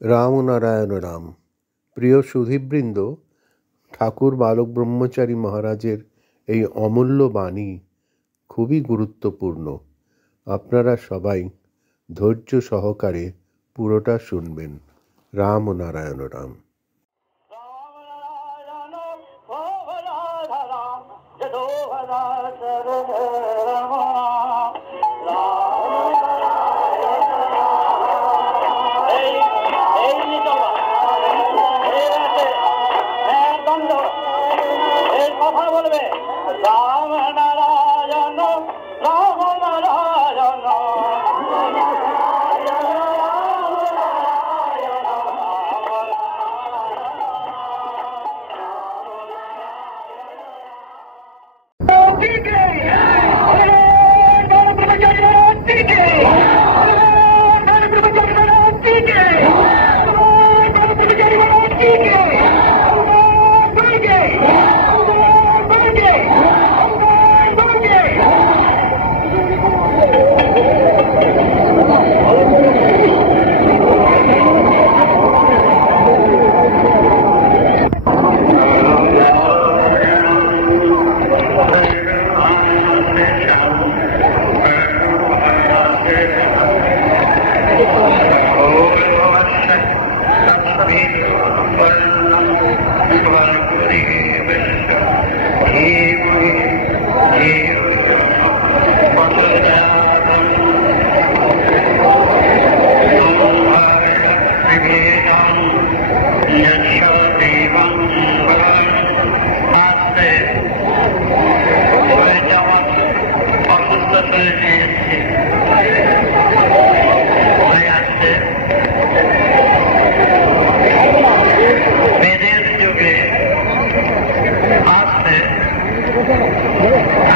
রাম নারায়ণ রাম। প্রিয় সুধীবৃন্দ, ঠাকুর বালক ব্রহ্মচারী মহারাজের এই অমূল্য বাণী খুবই গুরুত্বপূর্ণ। আপনারা সবাই ধৈর্য সহকারে পুরোটা শুনবেন। রাম নারায়ণ রাম। কথা বলবে রাম নারায়ণ রাম নারায়ণ।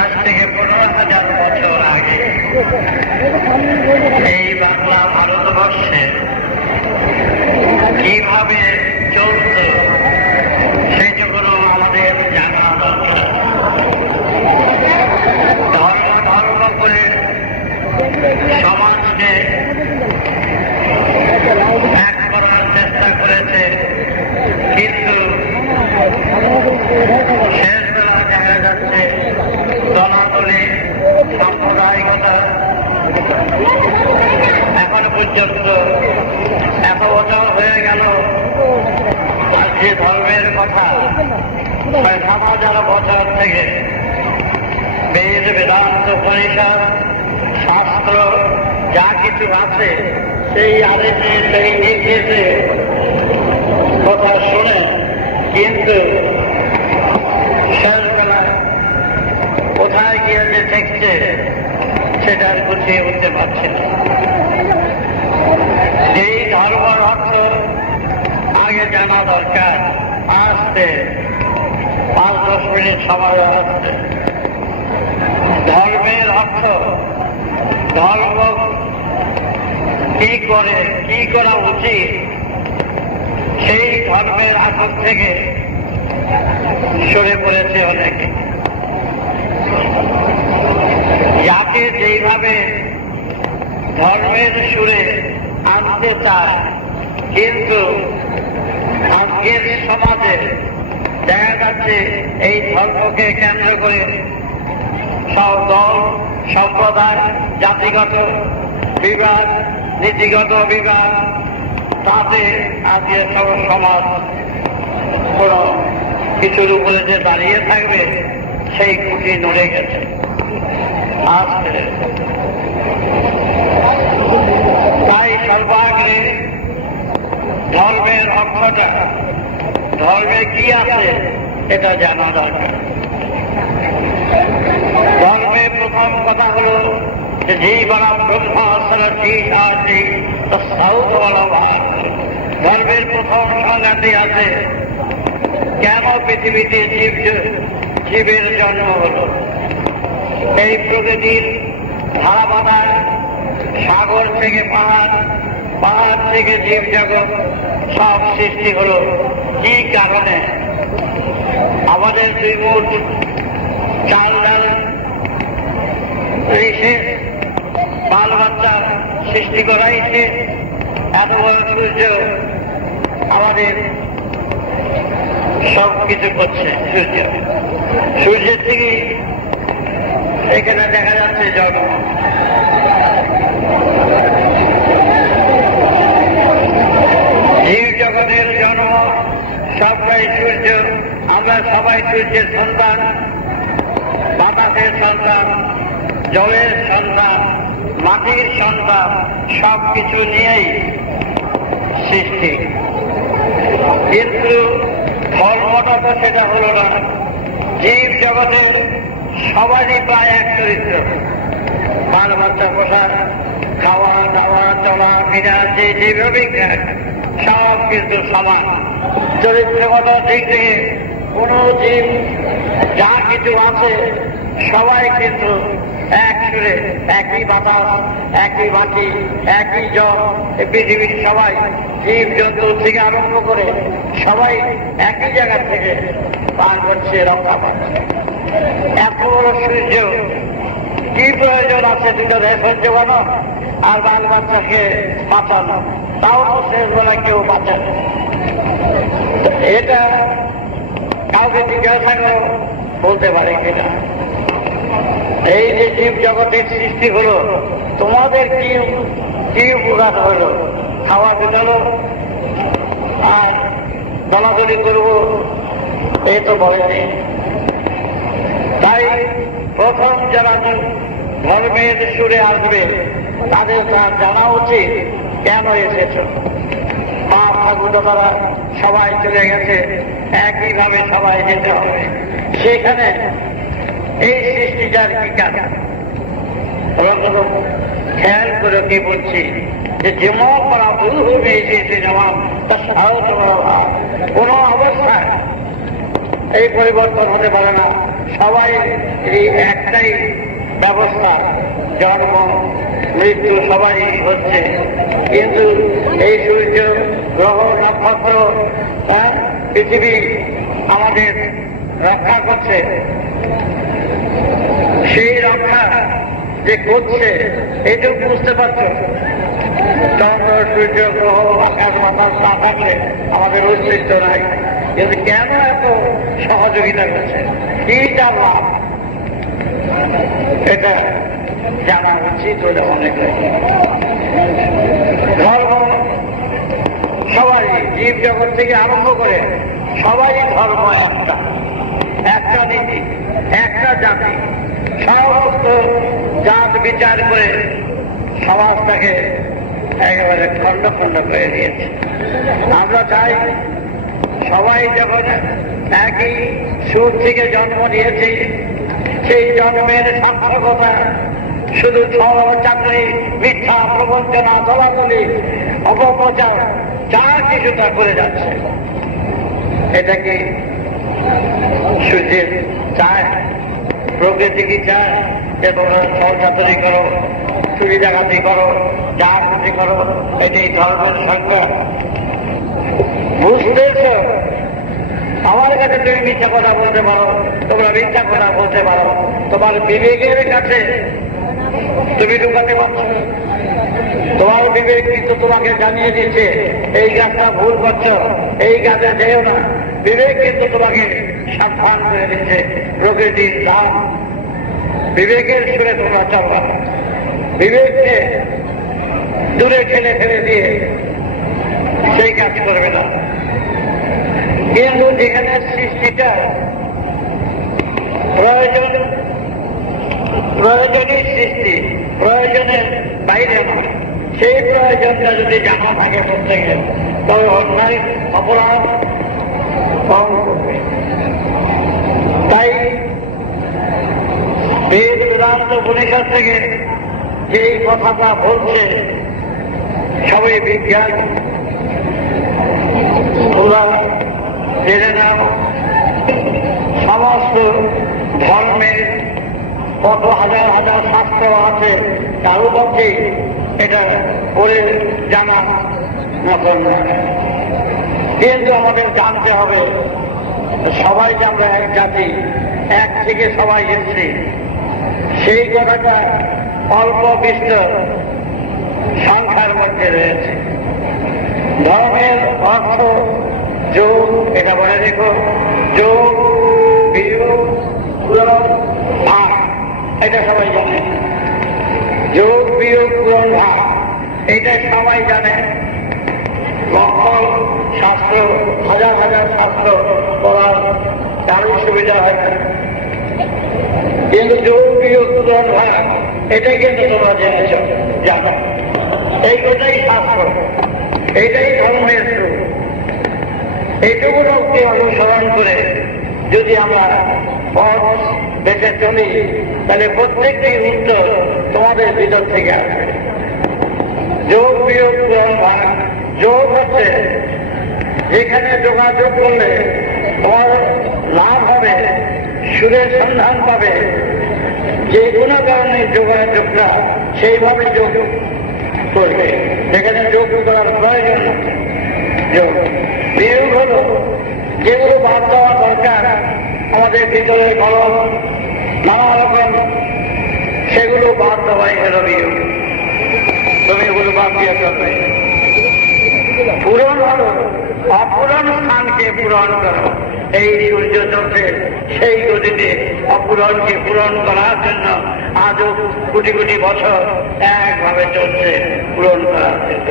আজ থেকে 15,000 বছর আগে এই বাংলা ভারতবর্ষে কিভাবে চলত সেগুলো আমাদের জানা দরকার। ধর্ম ধর্ম করে সমাজকে এক করার চেষ্টা করেছে, কিন্তু শেষ বেলা দেখা যাচ্ছে দলাদলি সাম্প্রদায়িকতা এখনো পর্যন্ত এত বছর হয়ে গেল। যে ধর্মের কথা 7,000 বছর থেকে বেদ বেদান্ত পরিষদ শাস্ত্র যা কিছু আছে সেই আদেশে সেই নির্দেশে কথা শুনে, কিন্তু শেষবেলায় কোথায় গিয়ে যে দেখছে সেটার গুছিয়ে উঠতে পারছে না। এই ধর্মের অর্থ আগে জানা দরকার। আসতে 5-10 মিনিট সময় আসছে। ধর্মের অর্থ, ধর্ম কি করে, কি করা উচিত, সেই ধর্মের আসন থেকে সরে পড়েছে অনেকে। যাকে যেইভাবে ধর্মের সুরে আনতে চায়, কিন্তু আজকের সমাজে দেখা যাচ্ছে এই ধর্মকে কেন্দ্র করে সব দল সম্প্রদায়, জাতিগত বিভাগ, নীতিগত বিভাগ, তাতে আজকে সব সমাজ কোন কিছুর উপরে যে দাঁড়িয়ে থাকবে সেই খুঁটি নড়ে গেছে। আজকে তাই সর্বাগ্রে ধর্মের অর্থটা, ধর্মে কি আছে এটা জানা দরকার। ধর্মের প্রথম কথা হল যে জীবন ধর্মের প্রথম সংজ্ঞাটি আছে কেন পৃথিবীতে জীবের জন্ম হল। এই প্রকৃতির ধারাবাধায় সাগর থেকে পাহাড়, পাহাড় থেকে জীব জগৎ সব সৃষ্টি হল কি কারণে? আমাদের দুই মুঠ চাল ডাল রেখে বাল বাচ্চা সৃষ্টি করাইছে। এত বড় সূর্য আমাদের সব কিছু করছে সূর্য। সূর্যের থেকে এখানে দেখা যাচ্ছে জন্ম। জীব জগতের জন্ম সবাই সূর্য। আমরা সবাই সূর্যের সন্তান, বাতাসের সন্তান, জলের সন্তান, মাটির সন্তান, সব কিছু নিয়েই সৃষ্টি। কিন্তু ধর্মটা তো সেটা হল না। জীব জগতের সবারই প্রায় এক চরিত্র। বাল বাচ্চা পোষা, খাওয়া দাওয়া, চলা ফেরা, যে যেভাবে খায় সব কিন্তু সমান। চরিত্রগত দিক থেকে কোন জীব যা কিছু আছে সবাই কিন্তু এক সুরে, একই বাতাস, একই মাটি, একই জল। এই পৃথিবীর সবাই জীব জন্তু থেকে আরম্ভ করে সবাই একই জায়গা থেকে পার করছে, রক্ষা পাচ্ছে। এত বড় সূর্য কি প্রয়োজন আছে দুটো দেশের জোগানো আর বাল বাচ্চাকে বাঁচানো? তাও তো শেষ বেলা কেউ বাঁচে। এটা কাউকে জিজ্ঞাসা করো বলতে পারে কিনা। এই যে জীব জগতের সৃষ্টি হলো, তোমাদের কি উপকার হলো? খাওয়া দিলো আর দলাদলি করবো, এই তো বলেনি। তাই প্রথম যারা ধর্মের সুরে আসবে তাদের তার জানা উচিত কেন এসেছ। মা ঠাকুর তারা সবাই চলে গেছে, একইভাবে সবাই যেতে হবে। সেখানে এই সৃষ্টিটার কি কাজ? খেয়াল করে কি বলছি যে যেমন করা ভুল হবে এসে যাওয়া তার সাহস কোন অবস্থায় এই পরিবর্তন হতে পারে না। সবাই এই একটাই ব্যবস্থা, জন্ম মৃত্যু সবাই হচ্ছে। কিন্তু এই সূর্য, গ্রহ, নক্ষত্র, পৃথিবী আমাদের রক্ষা করছে। সেই রক্ষা যে করছে এইটুকু বুঝতে পারছো। চন্দ্র, সূর্য, গ্রহ, আকাশ বাতাস না থাকলে আমাদের অস্তিত্ব নাই। কিন্তু কেন এত সহযোগিতা করছে, কি জানলাম, এটা জানা উচিত বলে মনে করি। ধর্ম সবাই, জীব জগৎ থেকে আরম্ভ করে সবাই ধর্ম একটা, একটা নীতি, একটা জাতি। সমস্ত জাত বিচার করে সমাজটাকে একেবারে খণ্ড খণ্ড করে দিয়েছে। আমরা চাই সবাই যখন একই সুর থেকে জন্ম নিয়েছি, সেই জন্মের সার্থকতা শুধু চাকরি, মিথ্যা প্রবঞ্চনা, দলাদলি, অপপ্রচার যা কিছুটা করে যাচ্ছে, এটা কি সূর্যের চায়? প্রকৃতি কি চায় যে তোমরা ছলচাতুরি করো, চুরি ডাকাতি করো, যা খুশি করো? এটাই ধর্মের সংজ্ঞা। বুঝতেছ? আমার কাছে তুমি মিথ্যা কথা বলতে পারো, তোমরা মিথ্যা কথা বলতে পারো, তোমার বিবেকের কাছে তুমি ঢুকাতে পারছো। তোমার বিবেক কিন্তু তোমাকে জানিয়ে দিচ্ছে এই কাজটা ভুল করছো, এই কাজে যেও না। বিবেক কিন্তু তোমাকে সাবধান করে দিচ্ছে প্রকৃতির দাম। বিবেকের সুরে তোমরা চলবা, বিবেককে দূরে ঠেলে ফেলে দিয়ে সেই কাজ করবে না। কিন্তু যেখানে সৃষ্টিটা প্রয়োজনীয় সৃষ্টি, প্রয়োজনের বাইরে নয়, সেই প্রয়োজনটা যদি জানা থাকে প্রত্যেকের, তবে অন্যায় অপরাধ কম করবে। তাই বেদ বেদান্ত উপনিষদ থেকে যেই কথাটা বলছে সবাই বিজ্ঞান তোমরা জেনে নাও। সমস্ত ধর্মের কত হাজার হাজার শাস্ত্র আছে, তারও পক্ষে এটা করে জানা মতন। কিন্তু আমাদের জানতে হবে সবাই যে আমরা এক জাতি, এক থেকে সবাই এসেছি, সেই কথাটা অল্প বিস্তর সংখ্যার মধ্যে রয়েছে। ধর্মের অর্থ যোগ, এটা বলে দেখো, যোগ বিয়োগ পূরণ ভাগ, এটা সবাই জানে। যোগ বিয়োগ পূরণ ভাগ, এটা সবাই জানে। শাস্ত্র, হাজার হাজার শাস্ত্র পড়ার তারই সুবিধা হয় না, কিন্তু যোগ বিয়োগ পূরণ ভাগ এটা কিন্তু তোমরা জেনেছ, জানো। এই কথাই শাস্ত্র, এইটাই ধর্মের রূপ। এইটুকু লোককে অনুসরণ করে যদি আমরা পথ বেঁচে চলি, তাহলে প্রত্যেকটি উত্তর তোমাদের ভিতর থেকে আসবে। যোগ বিয়োগ পূরণ ভাগ, যোগ হচ্ছে যেখানে যোগাযোগ করলে তোমার লাভ হবে, সুরের সন্ধান পাবে, যে কোনো কারণে যোগাযোগটা সেইভাবে যোগ করবে, যেখানে যোগ করার প্রয়োজন। যোগ বিয়োগ হল যেগুলো বাদ দেওয়া দরকার আমাদের ভিতরে গরম নানা রকম, সেগুলো বাদ দেওয়াই হল বিয়োগ। তুমি এগুলো বাদ দিয়ে চলবে। পূরণ হল অপূরণ স্থানকে পূরণ করো। এই সূর্য চলছে সেই গতিতে অপূরণকে পূরণ করার জন্য আজও কোটি কোটি বছর একভাবে চলছে পূরণ করার জন্য।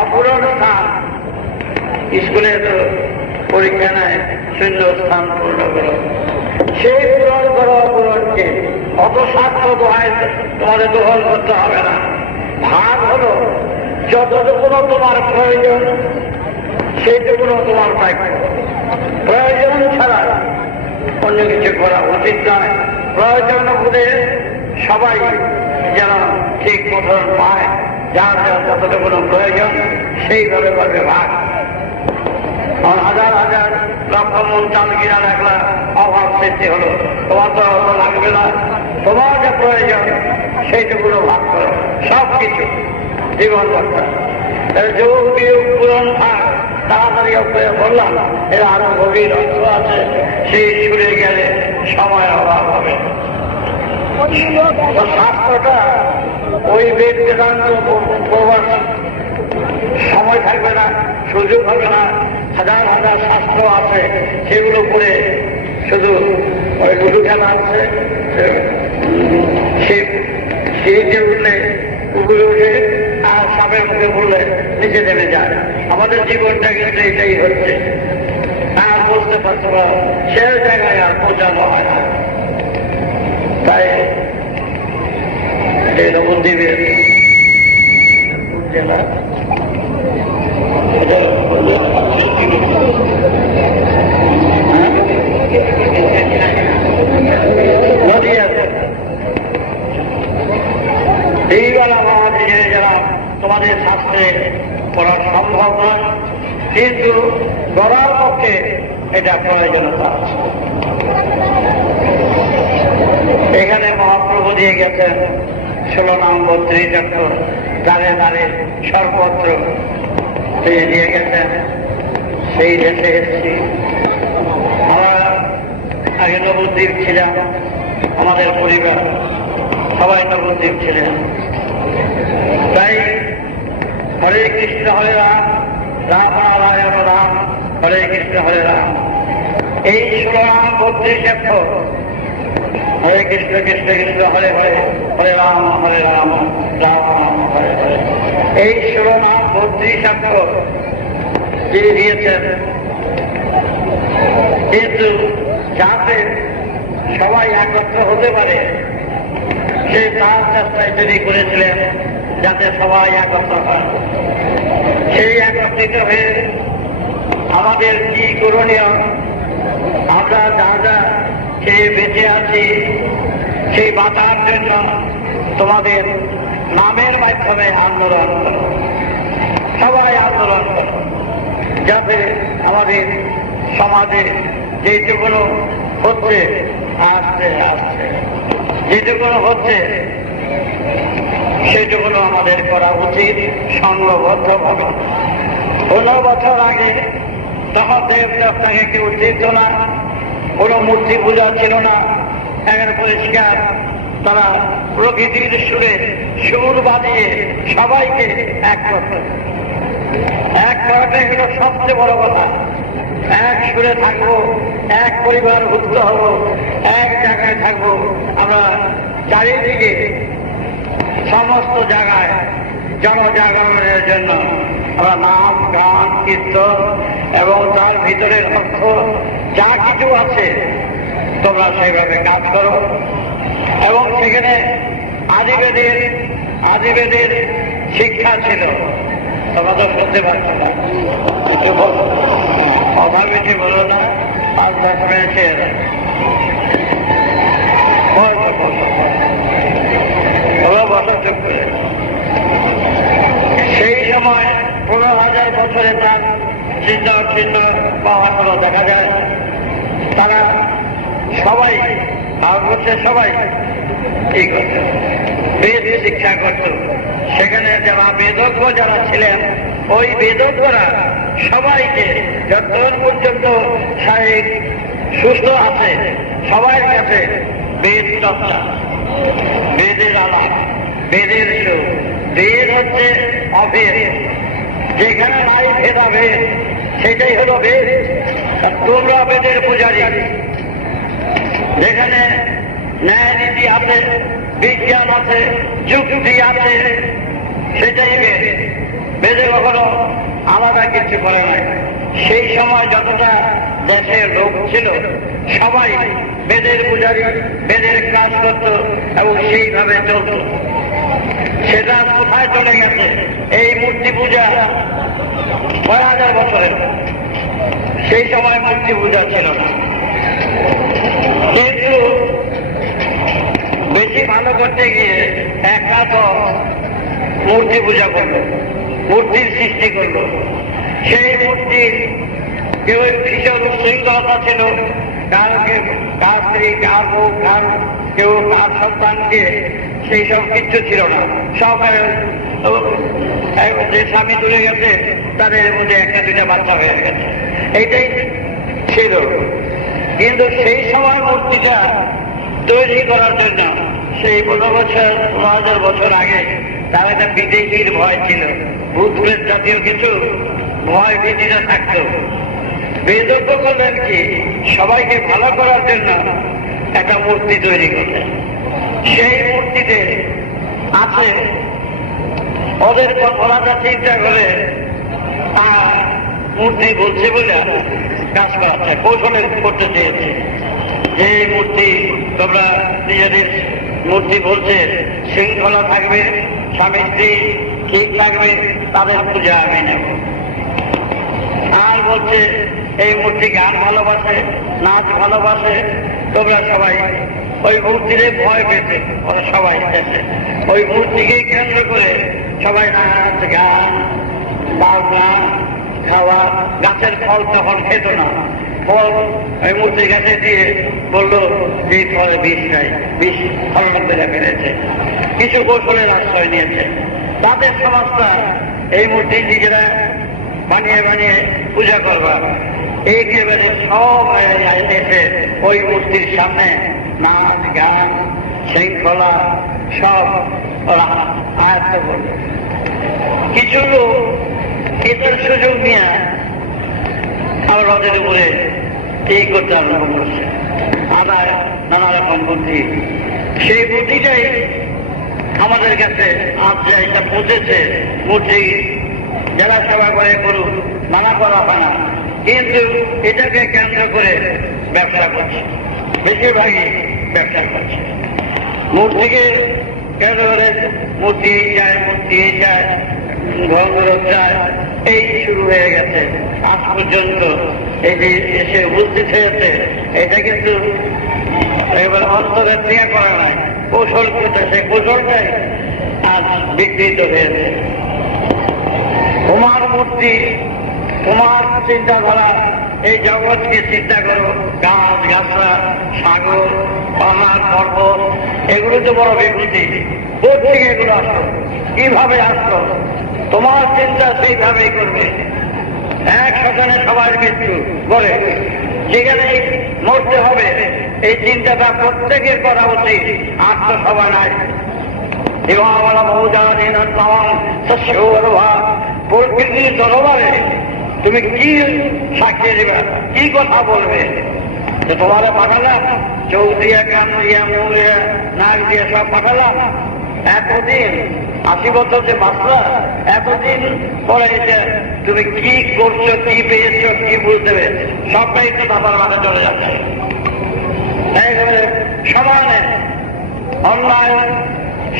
অপূরণ স্থান, স্কুলে তো পরীক্ষা নেয় শূন্য স্থান পূর্ণ করো, সেই পূরণ করো অপূরণকে। অত স্বার্থ দোহায় তোমাদের দোহন করতে হবে না। ভাগ হলো যতটুকু তোমার প্রয়োজন সেইটুকু তোমার দায়িত্ব। প্রয়োজন ছাড়া অন্য কিছু করা উচিত নয়। প্রয়োজন বুঝে সবাই যেন ঠিক মতন পায়, যার যার যতটুকু প্রয়োজন সেইভাবে করবে ভাগ। হাজার হাজার লক্ষ মন চাল কিনা রাখলা, অভাব সৃষ্টি হলো, তোমার তো লাগবে না। তোমার যে প্রয়োজন সেইটুকু ভাগ করো, সব কিছু জীবন দরকার। যোগ বিয়োগ পূরণ ভাগ তাড়াতাড়ি বললাম, এর আরো গভীর অর্থ আছে, সেই ছুড়ে গেলে সময় অভাব হবে। শাস্ত্রটা ওই বেদ বেদান্ত পড়বার সময় থাকবে না, সুযোগ হবে না। হাজার হাজার শাস্ত্র আছে, সেগুলো পড়ে শুধু ওই লুডু খেলা আছে, সিঁড়িতে উঠলে উপরে উঠে আর সাপের মুখে পড়লে নিচে নেমে যায়। আমাদের জীবনটা কিন্তু এটাই হচ্ছে। আর বুঝতে পারছো না, সে জায়গায় আর পৌঁছানো হয় না। তাই এই নবদ্বীপের জেলা নদী আছে, এইবেলা বাবা থেকে যারা তোমাদের শাস্ত্রে করা সম্ভব নয়, কিন্তু গড়ার পক্ষে এটা প্রয়োজনীয়তা আছে। এখানে মহাপ্রভু দিয়ে গেছেন 16 নম্বর 30 অক্ষর, দাঁড়ে দাঁড়ে সর্বত্র দিয়ে গেছেন। সেই দেশে এসেছি। আমরা আগে নবদ্বীপ ছিলাম, আমাদের পরিবার সবাই নবদ্বীপ ছিলেন। তাই হরে কৃষ্ণ হরে রাম, রাম নারায়ণ রাম, হরে কৃষ্ণ হরে রাম, এই 16 নাম 32 অক্ষর। হরে কৃষ্ণ কৃষ্ণ কৃষ্ণ হরে হরে, হরে রাম রাম রাম হরে হরে, এই 16 নাম 32 অক্ষর যিনি দিয়েছেন। কিন্তু যাতে সবাই একত্র হতে পারে, সে তার চেষ্টায় তিনি করেছিলেন যাতে সবাই একত্র হয়। সেই একত্রিত হয়ে আমাদের কি করণীয়, আমরা যা যা খেয়ে বেঁচে আছি সেই বাঁচার জন্য তোমাদের নামের মাধ্যমে আন্দোলন করো, সবাই আন্দোলন করো, যাতে আমাদের সমাজে যেটুকুনো হচ্ছে আস্তে আস্তে যেটুকুনো হচ্ছে সেটুকুনো আমাদের করা উচিত সংঘবদ্ধভাবে। 15 বছর আগে তখন দেবদেবতাকে কেউ চিনত না, কোনো মূর্তি পূজা ছিল না, একের পরিষ্কার তারা প্রকৃতির সুরে সুর বাজিয়ে সবাইকে এক করত। এক করাটাই হলো সবচেয়ে বড় কথা। এক সুরে থাকবো, এক পরিবার ভুক্ত হব, এক জায়গায় থাকবো। আমরা চারিদিকে সমস্ত জায়গায় জনজাগরণের জন্য আমরা নাম, গান, কীর্তন এবং তার ভিতরে লক্ষ্য যা কিছু আছে তোমরা সেইভাবে কাজ করো। এবং সেখানে আদিবেদের শিক্ষা ছিল। তোমরা তো বলতে পারছো না, কিছু বলো, কথা বেশি বলো না, 5-10 মিনিট চুপ করে। সেই সময় 15,000 বছরে তার চিহ্ন পাওয়ার কোনো দেখা যায়। তারা সবাই, ভারতবর্ষের সবাই কি করত, বেদ শিক্ষা করত। সেখানে যারা বেদজ্ঞ যারা ছিলেন, ওই বেদজ্ঞরা সবাইকে যতক্ষণ পর্যন্ত শারীরিক সুস্থ আছে সবার কাছে বেদ চর্চা, বেদের আলাপ, বেদের সুর। বেদ হচ্ছে অভেদ, যেখানে নাই ভেদাভেদ সেটাই হলো বেদ। তোমরা বেদের পূজারী, যেখানে ন্যায় নীতি আছে, বিজ্ঞান আছে, যুক্তি আছে, সেটাই বেদ। বেদে কখনো আলাদা কিছু করে নাই। সেই সময় যতটা দেশের লোক ছিল সবাই বেদের পূজারী, বেদের কাজ করত এবং সেইভাবে চলত। সেটা কোথায় চলে গেছে? এই মূর্তি পূজা 6,000 বছরের, সেই সময় মূর্তি পূজা ছিল না। কিন্তু বেশি ভালো করতে গিয়ে একটা তো মূর্তি পূজা করলো, মূর্তির সৃষ্টি করলো। সেই মূর্তির কেউ ভীষণ উচ্ছৃঙ্খলতা ছিল, কার স্ত্রী, কার বউ, কেউ কার সন্তানকে, সেই সব কিচ্ছু ছিল না। সব যে স্বামী তুলে গেছে তাদের মধ্যে 1-2টা বাচ্চা হয়ে গেছে, এইটাই ছিল। কিন্তু সেই সময় মূর্তিটা তৈরি করার জন্য সেই 15,000 বছর আগে তার একটা বিদেশির ভয় ছিল, ভূত প্রেত জাতীয় কিছু ভয় ভীতিটা থাকতো। বেদজ্ঞ করলেন কি, সবাইকে ভালো করার জন্য একটা মূর্তি তৈরি করলেন। সেই মূর্তিতে আছে ওদের ওনারা চিন্তা করে মূর্তি বলছে বলে কাজ করাচ্ছে, কৌশলে করতে চেয়েছে। যে মূর্তি তোমরা নিজেদের মূর্তি বলছে শৃঙ্খলা থাকবে, স্বামী স্ত্রী ঠিক থাকবে, তাদের পূজা আমি নেব। আর বলছে এই মূর্তি গান ভালোবাসে, নাচ ভালোবাসে, তোমরা সবাই ওই মূর্তিরে ভয় পেতে ওরা সবাই এসেছে। ওই মূর্তিকেই কেন্দ্র করে সবাই নাচ, গান, বাজনা, খাওয়া। গাছের ফল তখন খেত না, ফল ওই মূর্তির কাছে দিয়ে বললো যে ফলে বিষ নাই, বিষ ফলন করে ফেলেছে। কিছু কৌশলের আশ্রয় নিয়েছে। তাদের সমাজটা এই মূর্তি নিজেরা বানিয়ে বানিয়ে পূজা করবা। একেবারে সব এসে ওই মূর্তির সামনে নাচ, গান, শৃঙ্খলা সব ওরা আয়ত্ত করবে। কিছু লোক এটার সুযোগ নিয়ে আবার ওদের উপরে এই করতে আরম্ভ করছে, আবার নানা রকম বুদ্ধি। সেই বুদ্ধিটাই আমাদের কাছে আজ যে এটা পৌঁছেছে, মূর্তি যারা সেবা করে করুক, মানা করা হয় না, কিন্তু এটাকে কেন্দ্র করে ব্যবসা করছে, বেশিরভাগই ব্যবসা করছে। মূর্তিকে কেন্দ্র করে মূর্তি যায়, মূর্তি যায়, ঘর যায়, এই শুরু হয়ে গেছে। আজ পর্যন্ত এই যে এসে উপস্থিত হয়েছে, এটা কিন্তু এবার অন্তরের থেকে করা নাই, কৌশল করতেছে। কৌশলটাই আজ বিকৃত হয়েছে। তোমার মূর্তি, তোমার চিন্তাধারা, এই জগৎকে চিন্তা করো, গাছ গাছরা, সাগর, পাহাড়, পর্বত, এগুলো তো বড় বিকৃতি। কোথেকে এগুলো আসলো, কিভাবে আসলো? তোমার চিন্তা সেইভাবেই করবে। এক শ্মশানে সবার মৃত্যু করে, যেখানে মরতে হবে এই চিন্তাটা প্রত্যেকের করা উচিত। আর তো সবাই নাই। প্রকৃতির দরবারে তুমি কি সাক্ষী দেবে, কি কথা বলবে? তো তোমারা পাঠালাম, চৌধুরিয়া, কামরিয়া, মৌরিয়া, নাক দিয়ে সব পাঠালাম। এতদিন 80 বছর যে বাঁচলা, এতদিন পরে এসে তুমি কি করছো, কি পেয়েছো, কি বুঝতে হবে, সবটাই তো বাবার মাঠে চলে যাচ্ছে। এইভাবে সমানে অন্যায়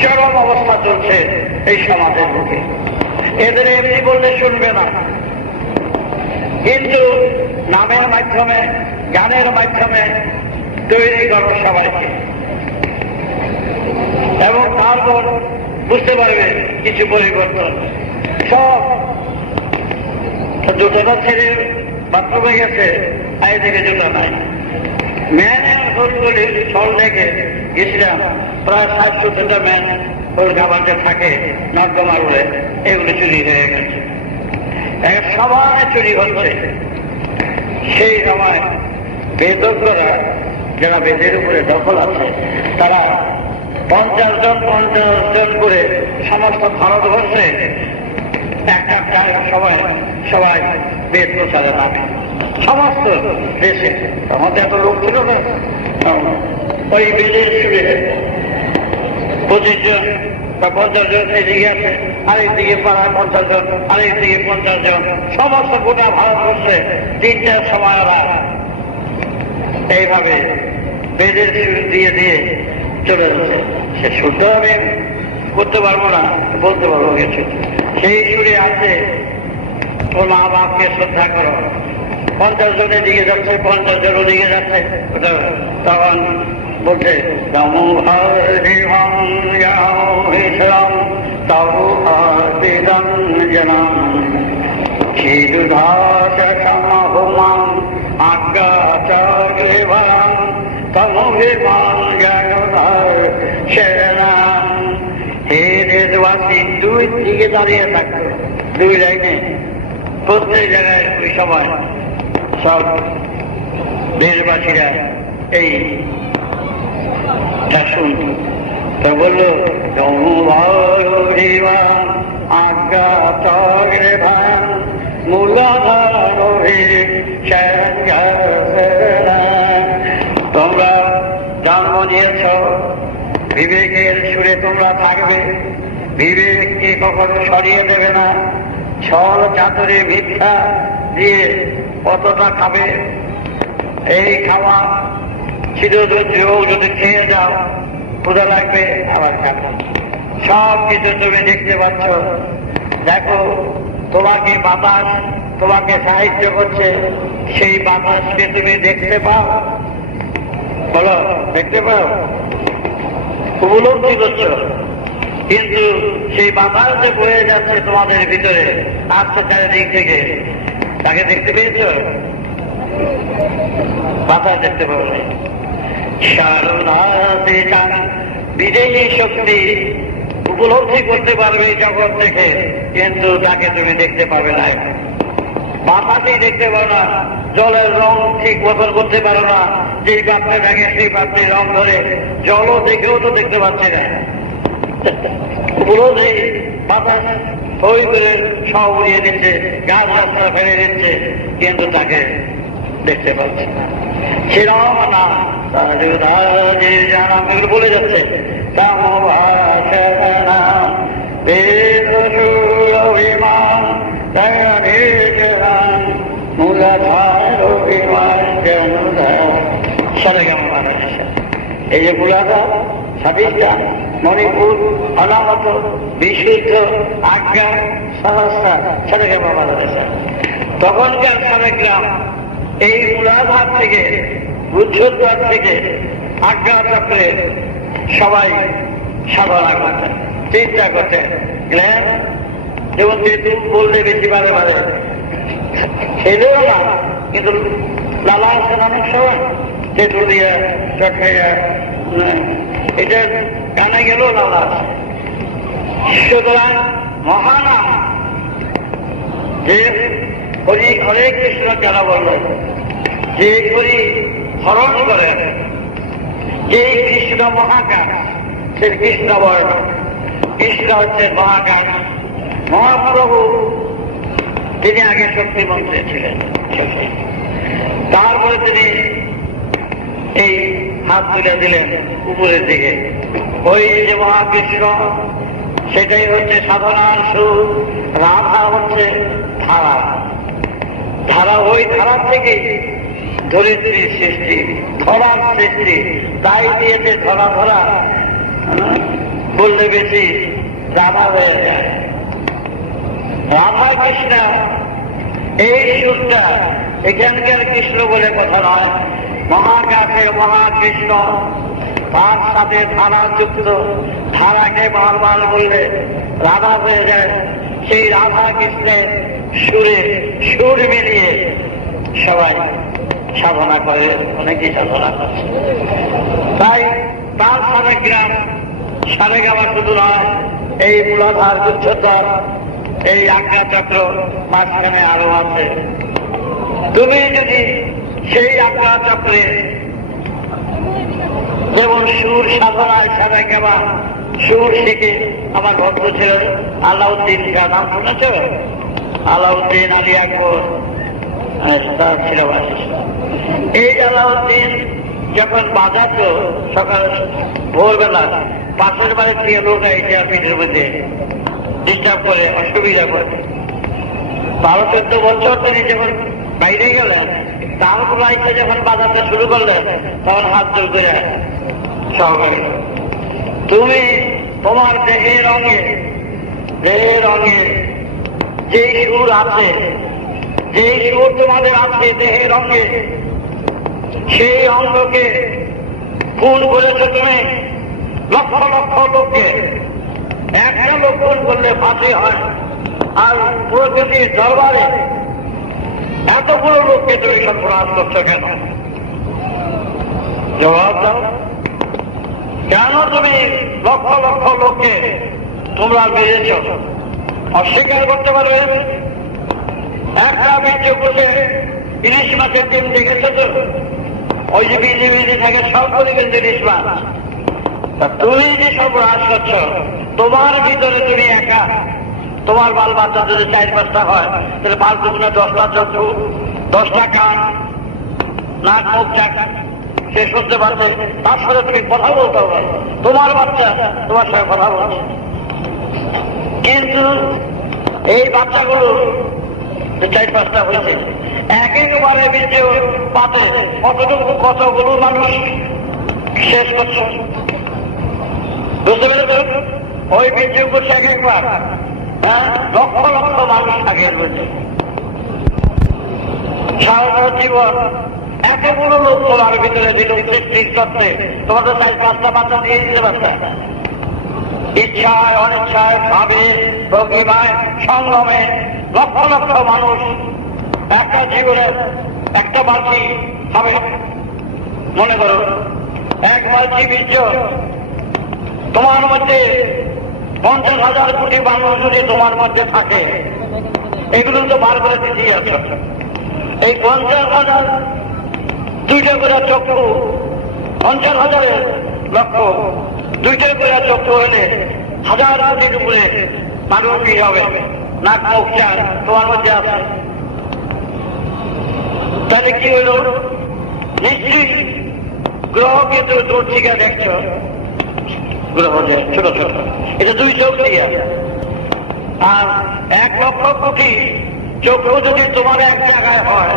চরম অবস্থা চলছে এই সমাজের বুকে। এদের এমনি বললে শুনবে না, কিন্তু নামের মাধ্যমে, গানের মাধ্যমে তৈরি করো সবাইকে, এবং তারপর বুঝতে পারবে কিছু পরিবর্তন। সব জুতোটা ছেড়ে বাথরুমে গেছে, আই থেকে জুতো নাই। ম্যানের হোলগুলি ছল দেখে গেছিলাম, প্রায় 60-70টা ম্যান ওর খাবারটা থাকে নর্দমা বলে, এগুলো চুরি হয়ে গেছে, সবাই চুরি হচ্ছে। সেই সময় বেদজ্ঞরা, যারা বেদের উপরে দখল আছে, তারা 50 জন করে সমস্ত ভারতবর্ষে একটা সবাই বেদ প্রচারে নামে, সমস্ত দেশে। আমাদের এত লোক ছিল না, ওই বেদের সুরে 25 জন বা 50 জন এদিকে আছে, আরেকদিকে পাড়ায় 50 জন, আরেকদিকে 50 জন, সমস্ত গোটা ভারতবর্ষে 3টার সময় ওরা এইভাবে বেদের সুর দিয়ে দিয়ে চলে যাচ্ছে। সে শুদ্ধ আমি করতে পারবো না, বলতে পারবো কিছু। সেই সুরে আছে, ওর মা বাপকে শ্রদ্ধা করো, 50 জনের দিকে যাচ্ছে, 50 জন ওদিকে যাচ্ছে, তখন বলছে হে দেশবাসী, দুই দিকে দাঁড়িয়ে থাকতো, দুই লাইনে, প্রত্যেক জায়গায় ওই সময় সব দেশবাসীরা এই শুনত। তো বলল আজ্ঞা চরে ভান মূলাধার, তোমরা জন্ম নিয়েছ, বিবেকের সুরে তোমরা থাকবে, বিবেককে কখনো সরিয়ে দেবে না। ছল চাতুরে মিথ্যা দিয়ে কতটা খাবে, এই খাওয়া চিরদুর্যোগ যদি খেয়ে যাও, ক্ষুধা লাগবে, আবার খাবে। সব কিছু তুমি দেখতে পাচ্ছ। দেখো, তোমাকে বাতাস তোমাকে সাহায্য করছে, সেই বাতাসকে তুমি দেখতে পাও, বলো দেখতে পাও, উপলব্ধি করছো, কিন্তু সেই বাতাস যে বয়ে যাচ্ছে তোমাদের ভিতরে, আসছে চারিদিক থেকে, তাকে দেখতে পেয়েছ? বাতাস দেখতে পাবো না। বিদেশী শক্তি উপলব্ধি করতে পারবে জগৎ থেকে, কিন্তু তাকে তুমি দেখতে পাবে না। বাতাসই দেখতে পারো না, জলের রং ঠিক বদল করতে পারো না, যেই পাত্রে থাকে সেই পাত্রে রং ধরে, জলও দেখেও তো দেখতে পাচ্ছি না। উপলব্ধি বাতাস হই করে সব উড়িয়ে দিচ্ছে, গাছ রাস্তা ফেলে দিচ্ছে, কিন্তু তাকে দেখতে পাচ্ছি না। সেরম না জানাম এগুলো বলে যাচ্ছে, এই যে মূলাধার, সাবিস্তান, মণিপুর, অনাহত, বিশুদ্ধ, আজ্ঞা, সহস্রা, সারেগামা মাদ্রাসা। তখনকার সারেগ্রাম এই মূলাধার থেকে, উচ্চদ্বার থেকে আজ্ঞা চক্রে সবাই সাধনা করতেন, চিন্তা করতেন, জ্ঞান, যেমন তেঁতুল বললে বেশি বারে বারে খেলেও না, কিন্তু লালা আছেন অনেক সময়, তেঁতুল দিয়ে চটকাইয়া, এটা কানে গেলেও লালা আছে। সুতরাং মহানাম যে হরি হরে কৃষ্ণ কেন বলল, যে হরি হরণ করে, যে কৃষ্ণ মহাকাশ, সে কৃষ্ণ বর্ণ, কৃষ্ণ হচ্ছে মহাকাশ। মহাপ্রভু তিনি আগে শক্তিমন্ত্রী ছিলেন। তারপরে তিনি এই হাত তুলে দিলেন উপরের দিকে, ওই যে মহাকৃষ্ণ সেটাই হচ্ছে সাধনার সুর, রাধা হচ্ছে ধারা, ধারা ওই ধারার থেকে ধরিত্রীর সৃষ্টি, ধরার সৃষ্টি, তাই দিয়েছে ধরা ধরা বললে বেশি রাধা হয়ে যায়। রাধা কৃষ্ণ এই সুরটা এখানকার কৃষ্ণ বলে কথা নয়, মহাকাশে মহাকৃষ্ণ, তার সাথে ধারা যুক্ত, ধারাকে বারবার বললে রাধা হয়ে যায়। সেই রাধা কৃষ্ণের সুরে সুর মিলিয়ে সবাই সাধনা করে, অনেকেই সাধনা করছে। তাই তার সারা গ্রাম সারে গাওয়া শুধু নয়, এই মূলাধার গুচ্ছদ্বার, এই আজ্ঞা চক্র মাঝখানে আরো আছে। তুমি যদি সেই আজ্ঞা চক্রে যেমন সুর সাধনায় সারা গাওয়া সুর শিখে, আমার ভক্ত ছিল আলাউদ্দিন, নাম শুনেছ? আলাউদ্দিন আলী আকবর তার ছিল। এই আলাউদ্দিন যখন বাজাত সকাল ভোরবেলা, পাশের বাড়ির থেকে লোক এসে পিঠের মধ্যে ডিস্টার্ব করে, অসুবিধা করে। 12-14 বছর তিনি যখন বাইরে গেলেন, তারপর এসে যখন বাজাতে শুরু করলেন, তখন হাত জোর করে সহকারী, তুমি তোমার দেহের অঙ্গে যেই সুর আছে, যেই সুর তোমাদের আছে দেহের অঙ্গে, সেই অঙ্গকে খুন করেছ তুমি লক্ষ লক্ষ লোককে। একটা লোক খুন করলে ফাঁসি হয়, আর প্রকৃতির দরবারে এতগুলো লোককে তুমি সর্বনাশ করছো কেন? জবাব দাও, কেন তুমি লক্ষ লক্ষ লোককে তোমরা মেরেছ? অস্বীকার করতে পারবে? একটা বীর্য বসে ইলিশ মাছের ডিম দেখেছো তো? ওই যে বীজে বীজে থাকে সবগুলি কিন্তু ইলিশ মাছ। তুমি যে সর্বনাশ করছ, তোমার ভিতরে তুমি একা, তোমার বাল বাচ্চা যদি 4-5টা হয়, তাহলে 5 দুগুণে 10টা চক্ষু, 10টা কান, নাক মুখ চাকা শেষ করতে পারবে। তার সাথে তুমি কথা বলতে হবে, তোমার বাচ্চা তোমার সাথে কথা বলছে। কিন্তু এই বাচ্চাগুলো 4-5টা হয়েছে, একেবারে বীর্য পাতে কতগুলো মানুষ শেষ করছে, বুঝতে পেরেছ? ওই বীর্য করছে একবার, লক্ষ লক্ষ মানুষ থাকে রয়েছে। সারা জীবন এতগুলো লোক তোমার ভিতরে দিল সৃষ্টির তত্ত্বে, তোমাদের 4-5টা বাচ্চা দিয়ে দিতে পারছে। ইচ্ছায় অনিচ্ছায় ভাবে প্রতিভায় সংগ্রামে লক্ষ লক্ষ মানুষ একটা জীবনের একটা বালতি হবে। মনে করো 1 বালতি বীর্য, তোমার মধ্যে 50,000 কোটি মানুষ যদি তোমার মধ্যে থাকে, এগুলো তো বার করে দিতেই আছে। এই 50,000 2টা করে চক্ষু, 50,000 লক্ষ 2টা করে চক্ষু হলে 1000 কোটির উপরে মানুষ কি হবে? নাক মুখ চান তোমার মধ্যে আছে। তাহলে কি হইল? নিশ্চিত গ্রহ কিন্তু দূর থেকে দেখছ, গ্রহ ছোট ছোট, এটা 2 চোখ দিয়ে। আর 1 লক্ষ কোটি চক্ষু যদি তোমার এক জায়গায় হয়,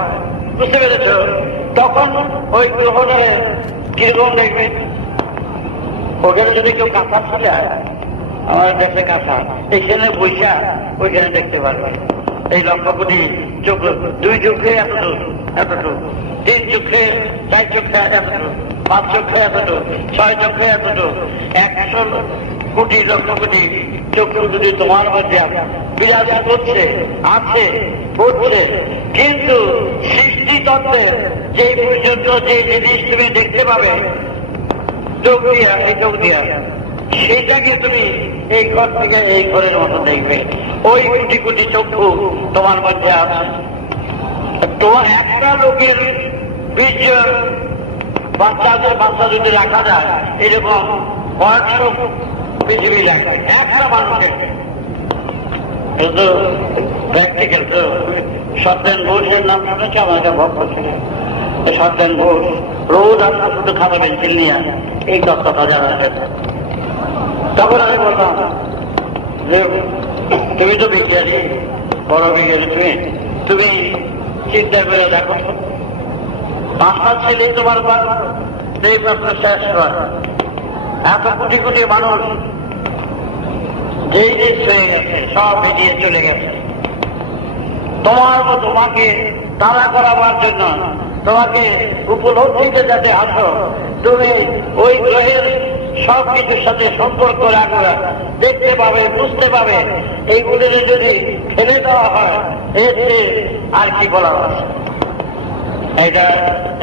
বুঝতে পেরেছ? তখন ওই গ্রহটারে কিরকম দেখবে? ওখানে যদি কেউ কাঁথা ছিলে, আমার দেশে কাঁথা, এইখানে বৈশা ওইখানে দেখতে পারবে। এই লক্ষ কোটি চোখ, 2 চোখে এতটুকু, 3 চোখে, 4 চোখে এতটুকু, 5 চোখে এতটুকু, 6 চোখে এতটুকু, 100 কোটি লক্ষ কোটি চক্ষু যদি তোমার মধ্যে বিরাজ করছে, আছে, করছে, কিন্তু সৃষ্টি তত্ত্বের যে পর্যন্ত যে জিনিস তুমি দেখতে পাবে চোখ দিয়া, এই চোখ দিয়া, সেইটাকে তুমি এই ঘর থেকে এই ঘরের মতো দেখবে। ওই কোটি কোটি চক্ষু তোমার মধ্যে আছে। তোমার একটা লোকের বীর্য বাচ্চা যদি রাখা যায়, এরকম 100 পৃথিবী রাখে একটা মানুষের। কিন্তু প্র্যাকটিক্যাল তো সত্যেন ঘোষের নাম শুনেছি আমাদের ভক্ত ছিলেন। সত্যেন ঘোষ রোজ আপনার শুধু খাওয়াবেন চিল্লিয়া এই তত্ত্বটা জানাবেন। তখন আমি বললাম যে তুমি তো বিজ্ঞানী, বড় বিজ্ঞানী, তুমি চিন্তা করে দেখো, 5টা ছেলে তোমার সেই মাত্র শেষ হয়, এত কোটি কোটি মানুষ যেই দেশ হয়ে গেছে, সব বেরিয়ে চলে গেছে। তোমাকে তাড়া করাবার জন্য, তোমাকে উপলব্ধিতে যাতে আসো, তুমি ওই গ্রহের সব কিছুর সাথে সম্পর্ক রাখবে, দেখতে পাবে, বুঝতে পাবে। এইগুলির যদি ফেলে দেওয়া হয়, এর চেয়ে আর কি বলা আছে? এইটা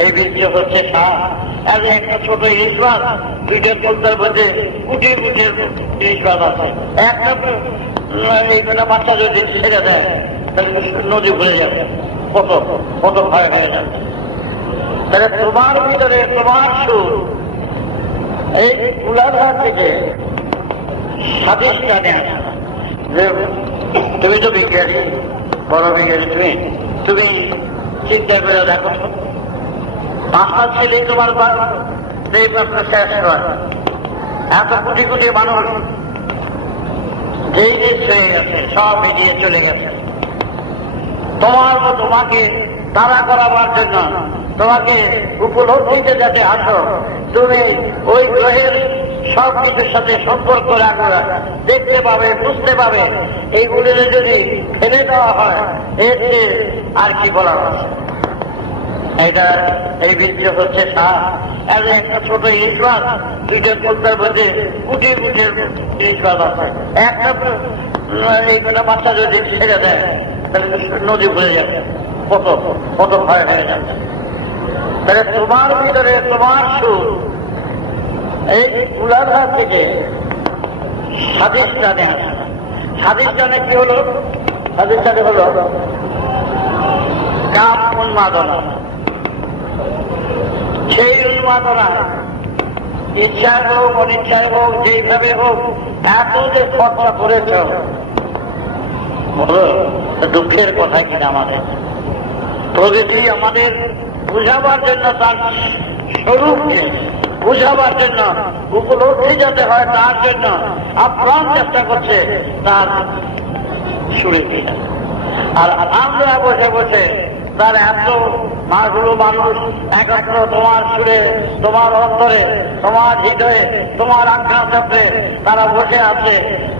এই বীর্য হচ্ছে সাপ। আর একটা ছোট ইলিশ মাছ, 2টা কলতার মধ্যে কুটি কুটির ইলিশ মাছ আছে। একটা এইখানে বাচ্চা যদি ছেড়ে দেয় তাহলে নদী ভরে যাবে, কত কত ভয় হয়ে যাবে। তাহলে তোমার ভিতরে তোমার সুর এই কুলাধার থেকে স্বাধিষ্ঠানে আসা। তুমি তো বিজ্ঞানী, বড় বিজ্ঞানী, তুমি চিন্তা করে দেখো, 5টা ছেলে তোমার সেই মাত্র শেষ হয়, এত কোটি কোটি মানুষ যেই দেশ হয়ে গেছে, সব বেরিয়ে চলে গেছে। তোমাকে তাড়া করাবার জন্য, তোমাকে উপলব্ধিতে যাতে আসো, তুমি ওই গ্রহের সব কিছুর সাথে সম্পর্ক রাখবে, দেখতে পাবে, বুঝতে পাবে। এইগুলির যদি ফেলে দেওয়া হয়, এর চেয়ে আর কি বলার আছে? এইটা এই বীর্য হচ্ছে সাপ। আর একটা ছোট ইলিশ মাছ, 2টা কলতার মধ্যে কুটি কুটির ইলিশ মাছ আছে। একটা এইখানে বাচ্চা যদি ছেড়ে দেয় তাহলে নদী ভরে যাবে, কত কত ভয় হয়ে যাবে। তাহলে তোমার ভিতরে তোমার সুর এই কুলাধার থেকে স্বাধিষ্ঠানে আসে। স্বাধিষ্ঠানে কি হলো? স্বাধিষ্ঠানে হলো কাম উন্মাদনা। সেই উন্মাদনা ইচ্ছায় হোক, অনিচ্ছায় হোক, যেইভাবে হোক, এত যে খরচা করেছ, বলো দুঃখের কথা কিনা? আমাদের প্রকৃতি আমাদের বুঝাবার জন্য, তার স্বরূপকে বুঝাবার জন্য, উপলব্ধি যাতে হয় তার জন্য আপ্রাণ চেষ্টা করছে তার সুরে দিয়ে। আর আমরা বসে বসে তার এত মাগুলো মানুষ একত্র তোমার সুরে, তোমার অন্তরে, তোমার হৃদয়ে, তোমার আজ্ঞা চক্রে তারা বসে আছে।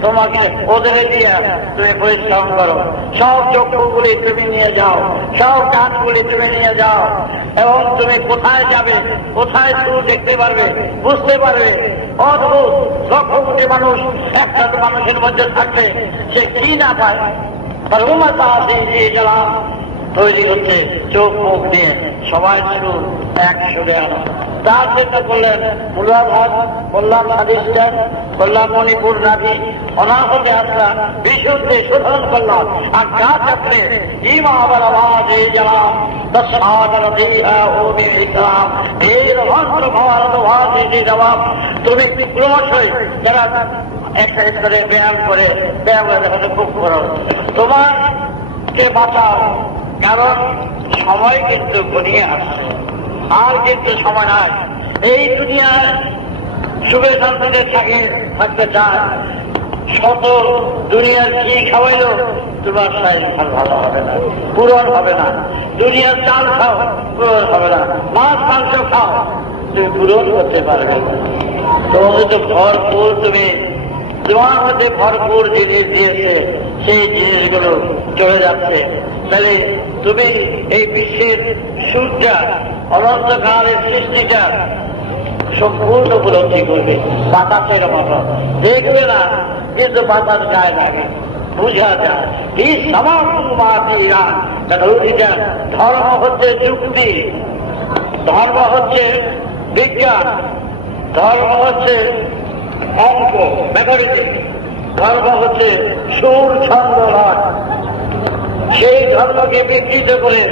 তোমাকে ওদের দিয়ে তুমি পরিশ্রম করো, সব চক্ষুগুলি তুমি নিয়ে যাও, সব কানগুলি তুমি নিয়ে যাও, এবং তুমি কোথায় যাবে, কোথায় সুর দেখতে পারবে, বুঝতে পারবে। অদ্ভুত লক্ষ কোটি মানুষ একটা মানুষের মধ্যে থাকলে সে কি না পায়, তার উন্মতা দিয়ে গেলাম তৈরি হচ্ছে চোখ মুখ দিয়ে সবাই সুর এক সুরে আনো। তার চিন্তা করলেন মূলাধার, বললাম স্বাধিষ্ঠান, বললাম মণিপুর নাভি, অনাহতে আত্মা বিশুদ্ধি শোধন করলাম। আর যা থাকলে ইমা আবার আওয়াজ এই গেলাম তুমি ক্রমশই যারা এক্সারসাইজ করে, ব্যায়াম করে, ব্যায়াম দেখাতে খুব করো, তোমাকে বাঁচাও। কারণ সময় কিন্তু ঘনিয়ে আসছে, আর কিন্তু সময় নাই। এই দুনিয়ার সুখে শান্তিতে থাকতে চায়, শত দুনিয়ার কি খাওয়াইলো তোমার সাইজ ভালো হবে না, পূরণ হবে না। দুনিয়ার চাল খাও, পূরণ হবে না। মাছ মাংস খাও, তুমি পূরণ করতে পারবে না। তোমাকে তো ভরপুর, তুমি তোমার মধ্যে ভরপুর জিনিস দিয়েছে, সেই জিনিসগুলো চলে যাচ্ছে। তাহলে তুমি এই বিশ্বের সূর্যা, অনন্তকালের সৃষ্টিটা সম্পূর্ণ উপলব্ধি করবে। বাতাসের মতো দেখবে না, কিন্তু বাতাস গায়ে লাগে, বুঝা যায়। এই ধর্ম হচ্ছে যুক্তি, ধর্ম হচ্ছে বিজ্ঞান, ধর্ম হচ্ছে অঙ্ক, ম্যাথমেটিক্স, ধর্ম হচ্ছে সুর ছন্দ নয়। সেই ধর্মকে বিকৃত করে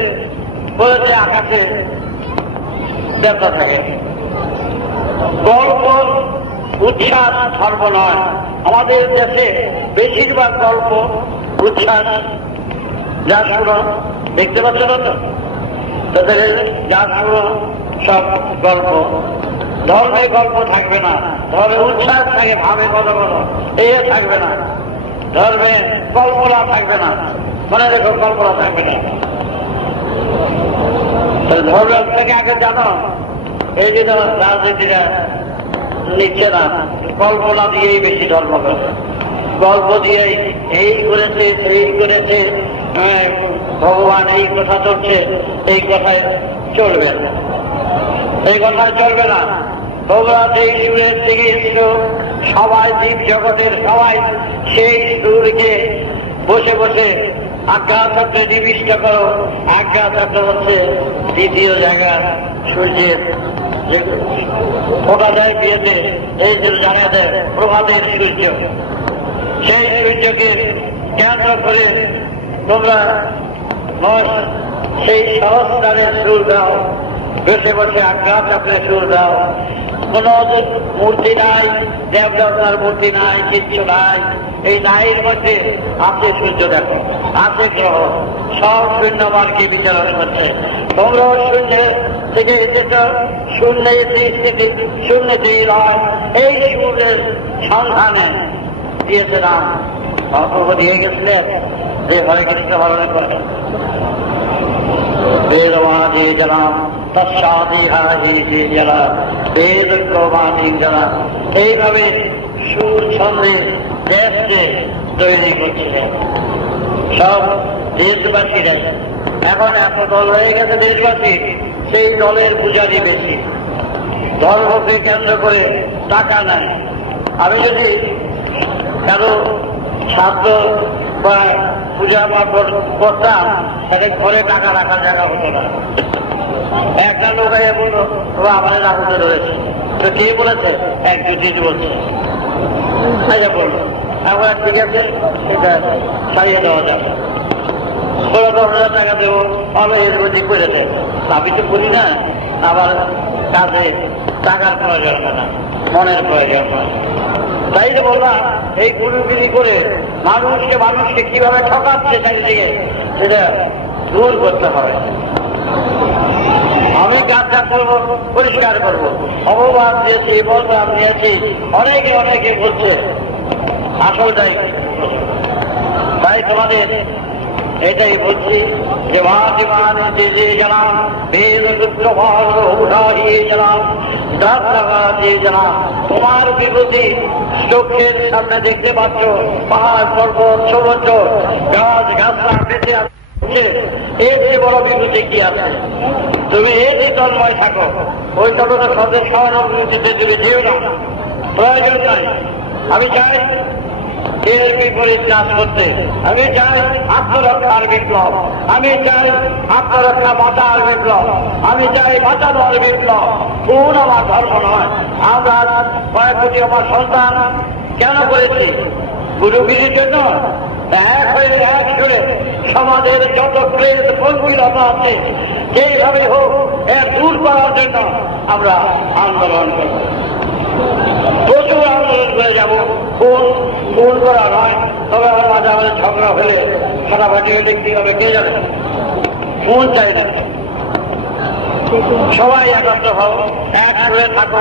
বলেছে আকাশে দেবতা থাকে। গল্প উচ্ছ্বাস ধর্ম নয়। আমাদের দেশে বেশিরভাগ গল্প উচ্ছ্বাস, গাছগুলো দেখতে পাচ্ছ না তো, তাদের গাছগুলো সব গল্প, ধর্মে গল্প থাকবে না, ধর্মে উচ্ছ্বাস থাকে, ভাবে বড় বড় এ থাকবে না, ধর্মে কল্পনা থাকবে না, মনে রেখো কল্পনা থাকবে না। ধর্মের থেকে আগে জানো, এই যে রাজনীতিরা নিচ্ছে না, কল্পনা দিয়েই বেশি ধর্ম করে, গল্প দিয়ে এই করেছে সেই করেছে, ভগবান এই কথা চলছে, এই কথায় চলবে না, এই কথায় চলবে না। তোমরা যেই সুরের থেকে এসেছিল, সবাই জীব জগতের সবাই সেই সুরকে বসে বসে আজ্ঞা চক্রে নিবিষ্ট করো। আজ্ঞা চক্র হচ্ছে দ্বিতীয় জায়গা, সূর্যের ওটা যায় বিয়েতে, এই যে জানা দেয় প্রভাতের সূর্য, সেই সূর্যকে কেন্দ্র করে তোমরা সেই সহস্রানের সুর দাও, বসে বসে আজ্ঞা চক্রে সুর দাও। কোন মূর্তি নাই, দেবদেবতার মূর্তি নাই, কিচ্ছু নাই, এই নাইয়ের মধ্যে আছে সূর্য, দেখো আছে গ্রহ, সব শূন্যমানকে বিচারণ করছে। তোমরাও শূন্যের থেকে এসেছ, শূন্যতেই নয়, এই সূর্যের সন্ধানে দিয়েছে রাম, মহাপ্রভু দিয়ে গেছিলেন যে হরে কৃষ্ণ ভাবনা করে বেদবাণী জানাম তৎসাদিহাহি জলা বেদ প্রবাণী জানা, এইভাবে সুর ছন্দের দেশকে তৈরি করছিলেন সব দেশবাসীরা। এখন এত দল হয়ে গেছে দেশবাসী, সেই দলের পূজারি বেশি, ধর্মকে কেন্দ্র করে টাকা নাই। আমি যদি কারো ছাত্র বা পূজা পাঠ করতাম, তাহলে ঘরে টাকা রাখার জায়গা হতো না। একটা লোক বললো আমাদের রাখতে রয়েছে, তো কে বলেছে? এক দুটি বলছে, আচ্ছা বললো আমরা ঠিক আছে, এটা ছাড়িয়ে দেওয়া যাবে, 10,000 টাকা দেবো, ভালো এসে করে দেয়। আমি তো করি না, আবার কাজে টাকার প্রয়োজন হয় না, মনের প্রয়োজন হয়। তাই তো বললাম, এই গুরুগিরি করে মানুষকে কিভাবে ঠকাচ্ছে চারিদিকে, সেটা দূর করতে হবে। আমি কাজটা করবো, পরিষ্কার করবো, অপবাদ দিয়েছি, বলবাদ দিয়েছি, অনেকে বলছে, আসলটাই। তাই তোমাদের এটাই বলছি যে মাটিমান দিয়ে জানাম, বেদ সূত্র উঠাইয়ে জানাম, ডাক দিয়ে জানাম। তোমার বিভূতি চোখের সামনে দেখতে পাচ্ছ, পাহাড় পর্বত সমুদ্র গাছ গাছরা বেঁচে আছে, এর যে বড় বিভূতি কি আছে? তুমি এই যে তন্ময় থাকো, ওই ততটা সদের সহানুভূতিতে তুমি যেও না, প্রয়োজন নাই। আমি চাই এর বিপরীত কাজ করতে, আমি চাই আত্মরক্ষার বিপ্লব, আমি চাই আত্মরক্ষা বাঁচার বিপ্লব, আমি চাই বাঁচানোর বিপ্লব। কোন আমার ধর্ম নয়। আমরা কয়েক কোটি আমার সন্তান কেন করেছি? গুরুগিরির জন্য। এক হয়ে এক সুরে সমাজের যত প্রেত পঙ্গুলতা আছে, যেইভাবে হোক এর দূর করার জন্য আমরা আন্দোলন করব, প্রচুর আন্দোলন করে যাব। ভুল করা নয়, তবে আমার মাঝে আমাদের ঝগড়া হলে ফাটাফাটি হলে কি হবে কে জানে। মন চাই না, সবাই একত্র হও, এক সুরে থাকো,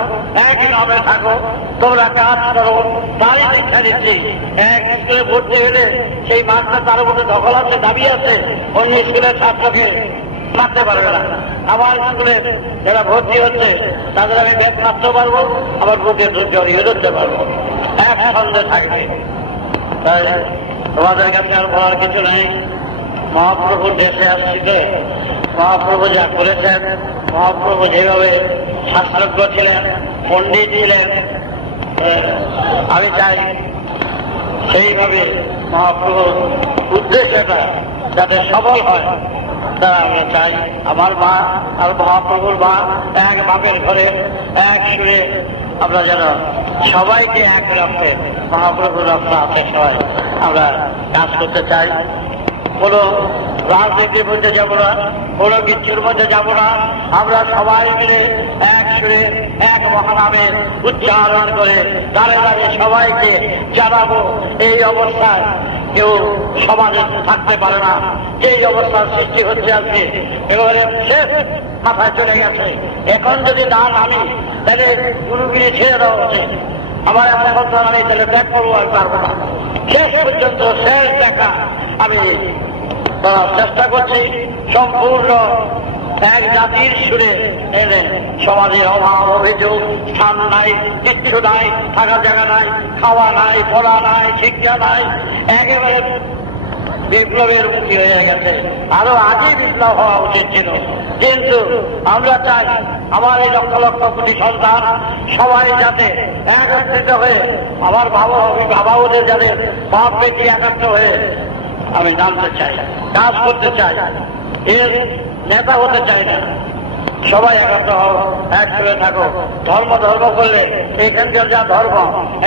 একই নামে থাকো, তোমরা কাজ করো, তারই শিক্ষা দিচ্ছি। এক স্কুলে ভর্তি হলে সেই মাঠটা তার মধ্যে দখল আছে, দাবি আছে, অন্য স্কুলের ছাত্রকে মারতে পারবে না। আমার স্কুলে যারা ভর্তি হচ্ছে তাদের আমি ব্যাগ মারতে পারবো, আমার বুকে জড়িয়ে ধরতে পারবো, এক ছন্দে থাকবে। তাই তোমাদের কাছে আর বলার কিছু নেই। মহাপ্রভুর দেশে আসছিতে মহাপ্রভু যা করেছেন, মহাপ্রভু যেভাবে শাস্ত্রজ্ঞ ছিলেন, পণ্ডিত ছিলেন, আমি চাই সেইভাবে মহাপ্রভুর উদ্দেশ্যটা যাতে সফল হয়, তা আমরা চাই। আমার মা আর মহাপ্রভুর মা এক বাপের ঘরে এক সুরে আমরা যেন সবাইকে এক রক্তে, মহাপ্রভুর রক্ত আছে সবাই আমরা কাজ করতে চাই। কোনো রাজনীতির মধ্যে যাব না, কোনো কিছুর মধ্যে যাব না। আমরা সবাই মিলে এক সুরে এক মহানামের উচ্চারণ করে দাঁড়ে দাঁড়িয়ে সবাইকে জানাবো এই অবস্থায় কেউ সমাজে থাকতে পারে না। এই অবস্থার সৃষ্টি হচ্ছে আজকে একেবারে শেষ মাথায় চলে গেছে। এখন যদি না নামি তাহলে গুরুগিরি ছেড়ে দেওয়া উচিত। আমার এমন সন্তান আমি তাহলে ত্যাগ করবো, আমি পারবো না। শেষ পর্যন্ত শেষ দেখা আমি চেষ্টা করছি সম্পূর্ণ এক জাতির সুরে এনে সমাজের অভাব অভিযোগ স্থান নাই, কিচ্ছু নাই, থাকার জায়গা নাই, খাওয়া নাই, পড়া নাই, শিক্ষা নাই, একেবারে বিপ্লবের মুখী হয়ে গেছে। আরো আজই বিপ্লব হওয়া উচিত ছিল, কিন্তু আমরা চাই আমার এই লক্ষ লক্ষ কোটি সন্তান সবাই যাতে একত্রিত হয়ে আমার বাবা ওদের যাতে বাপ বেটি একাত্র হয়ে আমি জানতে চাই, কাজ করতে চাই, এর নেতা হতে চাই না। সবাই একাত্র হও, একসঙ্গে থাকো। ধর্ম ধর্ম করলে এখানকার যা ধর্ম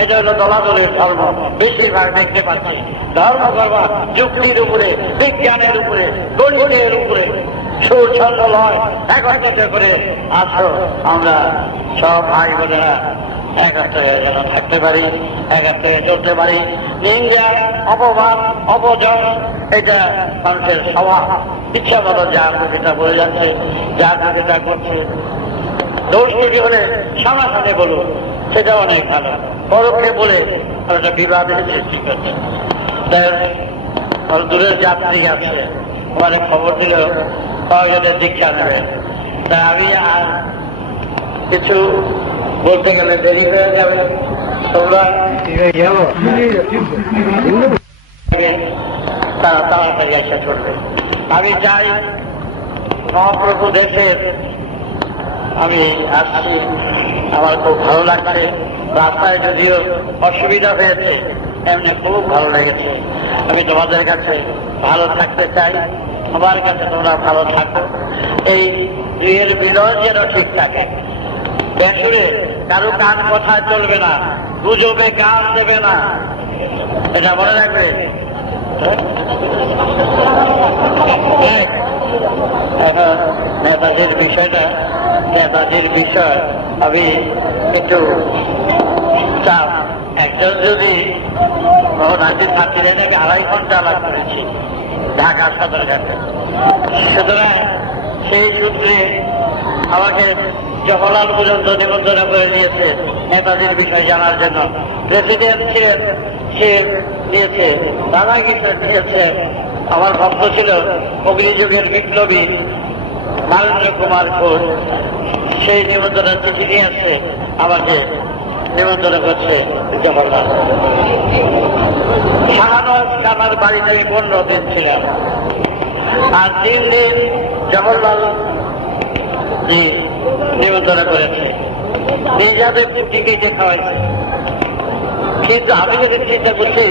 এটা হলো দলাদলের ধর্ম বেশিরভাগ দেখতে পাচ্ছি। ধর্ম করবা যুক্তির উপরে, বিজ্ঞানের উপরে, গণিতের উপরে, সুর ছন্দ লয় একত্রিত করে আসো। আমরা সব ভাই বোনেরা একাত্র হয়ে যেন থাকতে পারি, একাত্র হয়ে চলতে পারি। নিন্দা, অপমান, অপজন এটা মানুষের স্বভাব। ইচ্ছা মতো যা যেটা বলে যাচ্ছে, যা যেটা করছে, দোষ ত্রুটি হলে সামনাসামনি বলুন, সেটা অনেক ভালো। পরোক্ষে বলে একটা বিবাদের সৃষ্টি করছে। দূরের যাত্রী আছে, ওখানে খবর দিল কয়েকজনের দীক্ষা নেবে। তা আমি আর কিছু বলতে গেলে দেরি হয়ে যাবে, তোমরা তারা তাড়াতাড়ি এসে চলবে। আমি চাই মহাপ্রভু দেশের আমি আসছি, আমার খুব ভালো লাগছে। রাস্তায় যদিও অসুবিধা হয়েছে, এমনি খুব ভালো লেগেছে। আমি তোমাদের কাছে ভালো থাকতে চাই, আমার কাছে তোমরা ভালো থাকো। এই এর বিরোধ যেন ঠিক থাকে। বেসুরে কারো কান কথা চলবে না, গুজবে কান দেবে না, এটা মনে রাখবে। এখন নেতাজির বিষয় আমি একটু চাপ। একজন যদি রাজ্যের ছাত্রীরা নাকি 2.5 ঘন্টা লাভ করেছি ঢাকা সদরঘাটে, সুতরাং সেই সূত্রে আমাকে জওহরলাল পর্যন্ত নিমন্ত্রণ করে নিয়েছে নেতাজির বিষয় জানার জন্য। প্রেসিডেন্ট ছিলেন, সে দিয়েছে, রাধাকৃষ্ণ দিয়েছে। আমার ভক্ত ছিল অগ্নিযুগের বিপ্লবী নরেন্দ্র কুমার ঘোষ, সেই নিমন্ত্রণের চিঠি নিয়ে আসছে, আমাকে নিমন্ত্রণ করছে জওহরলাল। শাহনওয়াজ খানের বাড়িতে আমি 15 দিন ছিলাম, আর 3 দিন জওহরলাল জি নিমন্ত্রণ করেছে, নিজে পুটি কেটে খাওয়াইছে। কিন্তু আমি যদি চিন্তা করছি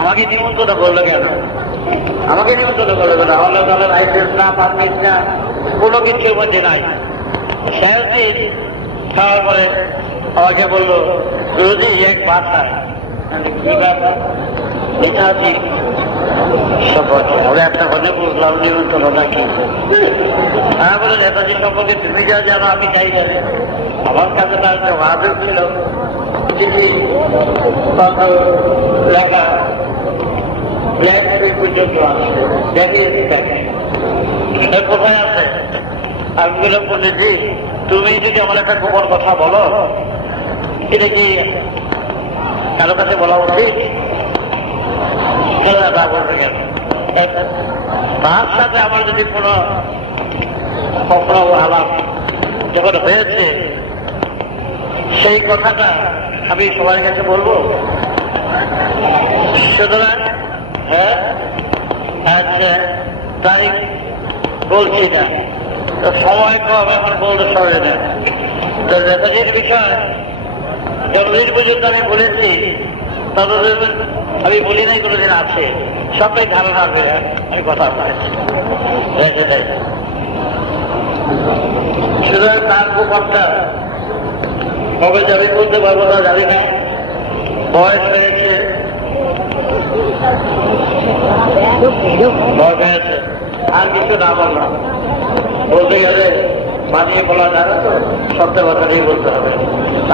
আমাকে নিমন্ত্রণ করলো কেন, আমাকে নিমন্ত্রণ করলো কেন, অন্য দলের লাইসেন্স না, পারমিট না, কোনো কিছুর মধ্যে নাই। শেষ দিন খাওয়ার পরে আমাকে বললো যদি এক বার্তা নেতাজি সম্পর্কে আমরা একটা ঘরে বুঝলাম নিমন্ত্রণ নাকি। হ্যাঁ বলে নেতাজি সম্পর্কে তুমি যা জানো আমি চাই জানি। আমার কাছে তার একটা বাহাদুর ছিল, চিঠি কথা লেখা ব্ল্যাক বই পর্যন্ত আছে, দেখিয়েছি তাকে। কোথায় আছে? আমি বললাম বলেছি তুমি যদি আমার একটা গোপন কথা বলো, এটা কি কারো কাছে বলা উচিত? বলবে কেন? তার সাথে আমার যদি কোনো কখনো আলাপ যখন হয়েছে, সেই কথাটা আমি সবার কাছে বলবো। সুতরাং হ্যাঁ, আচ্ছা তাই বলছি না, সময় কম, এখন বলতে সরে না। তো নেতাজির বিষয় যতদিন পর্যন্ত আমি বলেছি ততদিন আমি বলি নাই কোনোদিন আছে, সবাই ধারণা আসবে আমি কথা বলেছি। সুতরাং তার গোপনটা কবে যাবে বলতে পারবো না, জানি না। বয়স হয়েছে, আর কিছু না বললাম, বলতে গেলে বানিয়ে বলা যাবে তো, সত্য কথাটাই বলতে হবে।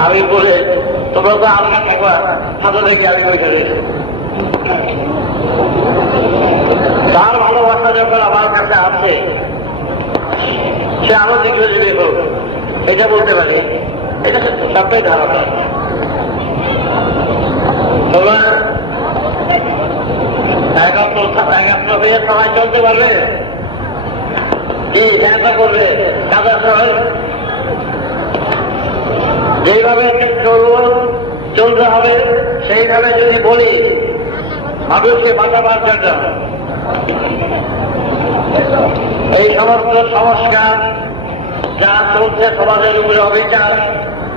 আমি বলে তোমরা তো আলগা থাকবা, হাতে দেখে আমি বসে রয়েছি। তার ভালোবাসা যখন আমার কাছে আছে, সে আরো দীর্ঘজীবী হোক, এটা বলতে পারি। এটা সবটাই ধারণা। তোমরা একাত্র হয়ে সবাই চলতে পারবে, যে চেষ্টা করবে কাজের সময় যেভাবে চলতে হবে সেইভাবে যদি বলি, মানুষকে বাঁচাবার জন্য এই সমস্ত সংস্কার যা চলছে সমাজের উপরে অবিচার,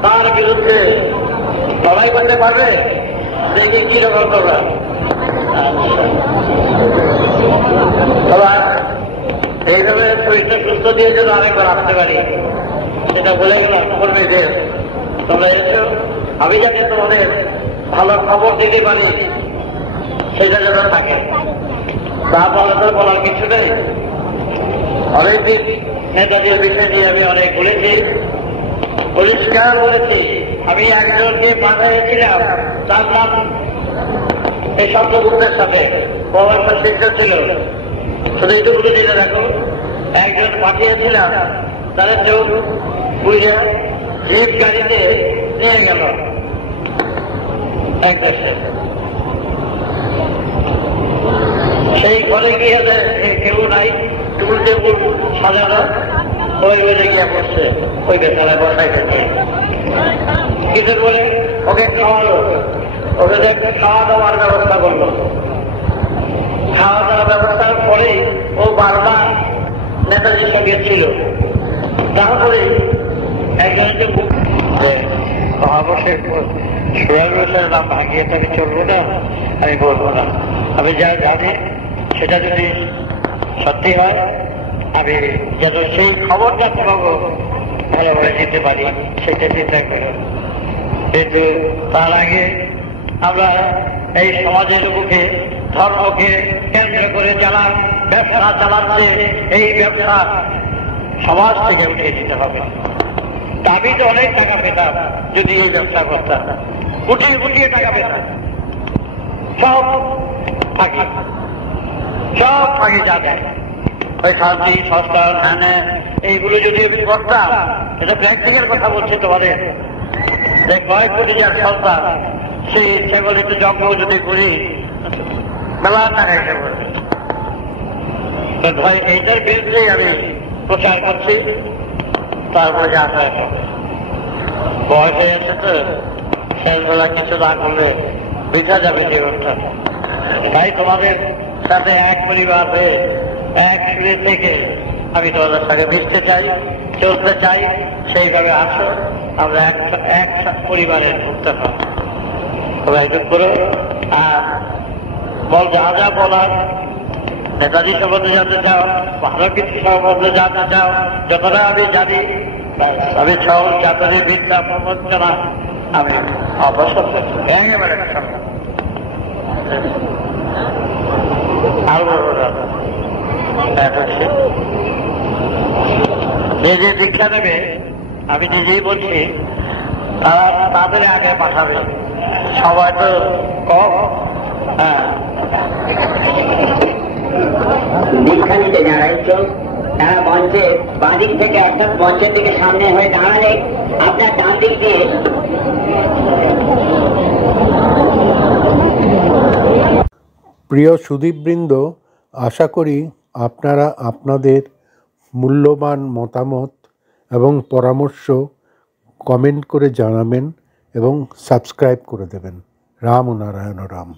তার বিরুদ্ধে লড়াই করতে পারবে। দেখি কি রকম করবে। এইভাবে শরীরটা সুস্থ দিয়ে যেন আরেকবার আসতে পারি, সেটা বলে গেলাম। বলবে যে তোমরা এসো, আমি যাতে তোমাদের ভালো খবর দিতে পারি, সেটা যেন থাকে। তারপরে তো বলার কিছু নেই। অনেকদিন নেতাদের বিষয় নিয়ে আমি অনেক বলেছি, পরিষ্কার বলেছি। আমি একজনকে পাঠাইছিলাম, তার নাম এই শব্দগুপ্তের সাথে প্রভাবটা শিক্ষক ছিল। শুধু এইটুকু জেনে রাখো, একজন পাঠিয়েছিলাম, তারা চোখ বুঝে জিপ গাড়িতে নিয়ে গেল এক দেশে। সেই ঘরে গিয়ে কেউ নাই, টুল টেবুল সাজানো, ওই বেজে গিয়ে পড়ছে, ওই বেচারা বসায় গেছে। কিছু বলে ওকে খাওয়ালো, ওকে দেখে খাওয়া দাওয়ার ব্যবস্থা করলো। খাওয়া দাওয়ার ব্যবস্থার পরে ও বারবার নেতাজির সঙ্গে ছিল। তারপরে একজনকে অবশ্যই সুরাজের নাম ভাঙিয়ে তাকে চলবে না, আমি বলবো না। আমি যা জানি সেটা যদি সত্যি হয়, আমি যেন সেই খবরটা তোমাকে ভালোভাবে দিতে পারি, সেটা চিন্তা করো। কিন্তু তার আগে আমরা এই সমাজের বুকে ধর্মকে কেন্দ্র করে যারা ব্যবসা চালাচ্ছে, এই ব্যবসা সমাজ থেকে উঠিয়ে দিতে হবে। আমি তো অনেক টাকা পেতাম যদি এই ব্যবসা করতাম, গুটিয়ে গুটিয়ে টাকা পেতাম। সব ফাঁকি, সব ফাঁকি যাবে। ওই শান্তি সংস্কার হ্যাঁ এইগুলো যদি আমি করতাম, এটা প্র্যাকটিক্যাল কথা বলছি তোমাদের। কয়েক কোটি যার সন্তান, সেই সেগুলিতে জন্ম যদি করি, মেলা টাকা এসে বলবে। ভাই এইটার বিরুদ্ধেই আমি প্রচার করছি। তারপরে যা বয়স হয়ে আছে তো, শেষবেলা কিছু না করলে বৃথা যাবে জীবনটা। তাই তোমাদের সাথে এক পরিবার হয়ে এক সুরে থেকে আমি তোমাদের সাথে মিশতে চাই, চলতে চাই। সেইভাবে আসো, আমরা এক পরিবারের ভুক্ত হব। তোমরা এটুক করো। আর বল যা যা বলার, নেতাজি সম্বন্ধে জানতে চাও, ভালো কিছু সম্বন্ধে জানতে চাও, যতটা আমি জানি, আমি সব জাতরে বিদ্যা প্রবঞ্চনা আমি অবসর একেবারে আরো নিজে দীক্ষা নেবে, আমি নিজেই বলছি, তারা তাদের আগে পাঠাবে। সবাই তো কম। হ্যাঁ, দীক্ষা নিতে যারা ইচ্ছুক তারা মঞ্চে বাঁ দিক থেকে, অর্থাৎ মঞ্চের দিকে সামনে হয়ে দাঁড়ালে আপনার ডান দিক দিয়ে প্রিয় সুধীবৃন্দ, আশা করি আপনারা আপনাদের মূল্যবান মতামত এবং পরামর্শ কমেন্ট করে জানাবেন এবং সাবস্ক্রাইব করে দেবেন। রাম ও নারায়ণ রাম।